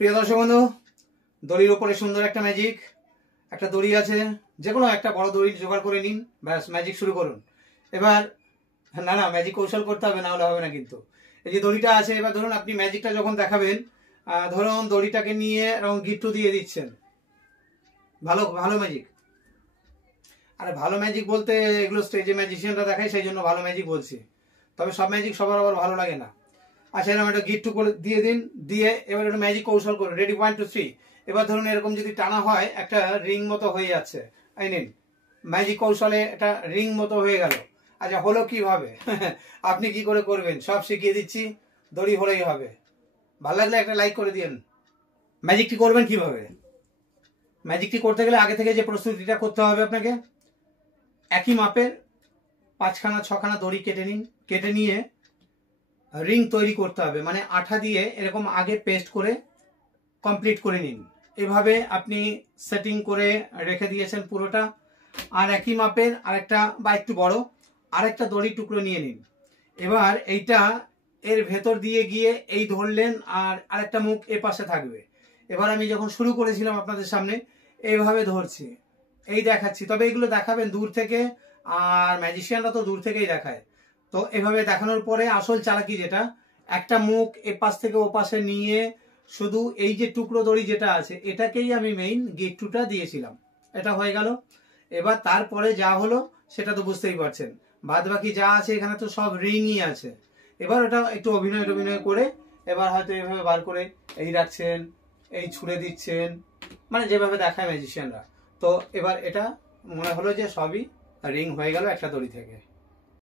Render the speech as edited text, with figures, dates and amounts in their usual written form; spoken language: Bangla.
প্রিয় দর্শক বন্ধু, দড়ির উপরে সুন্দর একটা ম্যাজিক। একটা দড়ি আছে, যে কোনো একটা বড় দড়ি জোগাড় করে নিন, ব্যাস ম্যাজিক শুরু করুন। এবার না ম্যাজিক কৌশল করতে হবে, না হলে হবে না। কিন্তু এই যে দড়িটা আছে, এবার ধরুন আপনি ম্যাজিকটা যখন দেখাবেন, ধরুন দড়িটাকে নিয়ে এরকম গিট্টু দিয়ে দিচ্ছেন। ভালো ভালো ম্যাজিক। আরে ভালো ম্যাজিক বলতে এগুলো স্টেজে ম্যাজিশিয়ানরা দেখায়, সেই জন্য ভালো ম্যাজিক বলছি। তবে সব ম্যাজিক সবার আবার ভালো লাগে না। আচ্ছা, এরকম একটা গিট্টু করে দিয়ে দিন, দিয়ে এবার একটা ম্যাজিক কৌশল করুন। রেডি, 1 2 3। এবার ধরুন এরকম যদি টানা হয়, একটা রিং মতো হয়ে যাচ্ছে। এই নিন, ম্যাজিক কৌশলে একটা রিং মতো হয়ে গেল। আচ্ছা, হলো কিভাবে? আপনি কি করে করবেন সব শিখিয়ে দিচ্ছি, দড়ি হলেই হবে। ভালো লাগলে একটা লাইক করে দিন। ম্যাজিকটি করবেন কিভাবে? ম্যাজিকটি করতে গেলে আগে থেকে যে প্রস্তুতিটা করতে হবে আপনাকে, একই মাপের 5খানা 6খানা দড়ি কেটে নিন। কেটে নিয়ে রিং তৈরি করতে হবে, মানে আঠা দিয়ে এরকম আগে পেস্ট করে কমপ্লিট করে নিন। এভাবে আপনি সেটিং করে রেখে দিয়েছেন পুরোটা। আর একই মাপের আরেকটা বা একটু বড় আরেকটা দড়ি টুকরো নিয়ে নিন। এবার এইটা এর ভেতর দিয়ে গিয়ে এই ধরলেন, আর আরেকটা মুখ এ পাশে থাকবে। এবার আমি যখন শুরু করেছিলাম আপনাদের সামনে এইভাবে ধরছি, এই দেখাচ্ছি। তবে এগুলো দেখাবেন দূর থেকে, আর ম্যাজিশিয়ানরা তো দূর থেকেই দেখায়। তো এভাবে দেখানোর পরে আসল চালাকি যেটা, একটা মুখ এ পাশ থেকে ও পাশে নিয়ে শুধু এই যে টুকরো দড়ি যেটা আছে এটাকেই আমি মেইন গিট্টুটা দিয়েছিলাম। এটা হয়ে গেল। এবার তারপরে যা হলো সেটা তো বুঝতেই পারছেন। বাদ বাকি যা আছে এখানে তো সব রিংই আছে। এবার ওটা একটু অভিনয় করে এবার হয়তো এভাবে বার করে এই রাখছেন, এই ছুড়ে দিচ্ছেন, মানে যেভাবে দেখায় ম্যাজিশিয়ানরা। তো এবার এটা মনে হলো যে সবই রিং হয়ে গেল একটা দড়ি থেকে।